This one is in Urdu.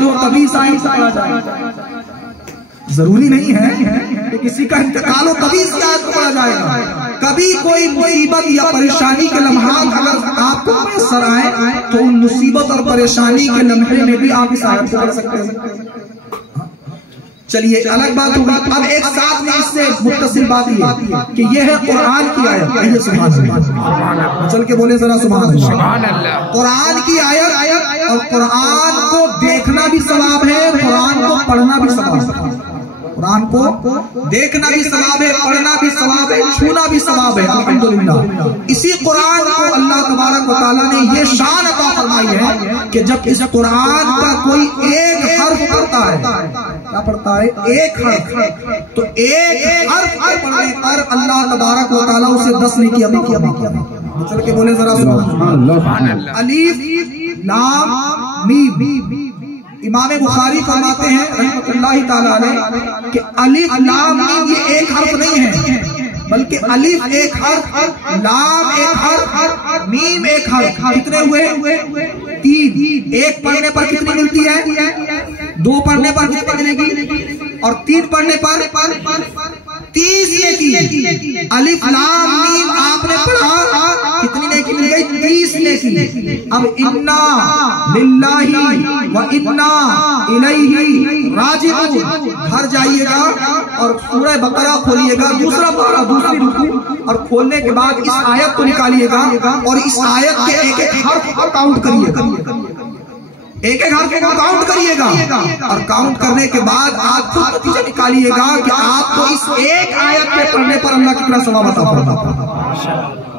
انتقال ہو تبھی اس آیت کو پڑھا جائے. ضروری نہیں ہے کہ کسی کا انتقال ہو تبھی اس آیت کو پڑھا جائے گا. کبھی کوئی مصیبت یا پریشانی کے لمحات اگر آپ کو میسر آئے تو ان مصیبت اور پریشانی کے لمحے میں بھی آپ اس آیت کو پڑھ سکتے ہیں. چلیے الگ بات ہوگی. اب ایک ساتھ میں اس سے متصل بات یہ کہ یہ ہے قرآن کی آیت. کہیے سبحان اللہ. چل کے بولے ذرا سبحان اللہ. قرآن کی آیت اور قرآن کو دیکھنا بھی ثواب ہے, قرآن کو پڑھنا بھی ثواب ہے. قرآن کو دیکھنا بھی ثواب ہے, پڑھنا بھی ثواب ہے, چھونا بھی ثواب ہے. الحمدللہ اسی قرآن کو اللہ تبارک و تعالیٰ نے یہ شان عطا فرمائی ہے کہ جب اس قرآن کا کوئی ایک حرف پڑھتا ہے, کیا پڑھتا ہے, ایک حرف, تو ایک حرف پڑھنے پر اللہ تبارک و تعالیٰ اسے 10 نیکی عطا فرماتا ہے. چل کے بولے ذرا سبحان اللہ. الف لام میم. امام بخاری فرماتے ہیں رحمۃ اللہ تعالیٰ علیہ کہ الف لام میم یہ ایک حرف نہیں ہے, بلکہ الف ایک حرف, لام ایک حرف, میم ایک حرف. کتنے ہوئے؟ 3. ایک پڑھنے پر کتنی ملتی ہے؟ 2 پڑھنے پر کتنی ملے گی؟ اور 3 پڑھنے پر 30 نیکی. الف لام میم آپ نے پڑھا, کتنی نیکی مل گئی؟ 30 نیکی. اب انا للہ و انا الیہ راجعون گھر جائیے گا اور سورہ بقرہ کھولیے گا, دوسرا پارہ, دوسری رکوع, اور کھولنے کے بعد اس آیت کو نکالیے گا اور اس آیت کے ایک ایک حرف کو کاؤنٹ کریے گا, ایک ایک حرف کو کاؤنٹ کریے گا, اور کاؤنٹ کرنے کے بعد آپ خود نتیجہ نکالیے گا کہ آپ کو اس ایک آیت کے پڑھنے پر اللہ کتنا ثواب عطا فرماتا ہے.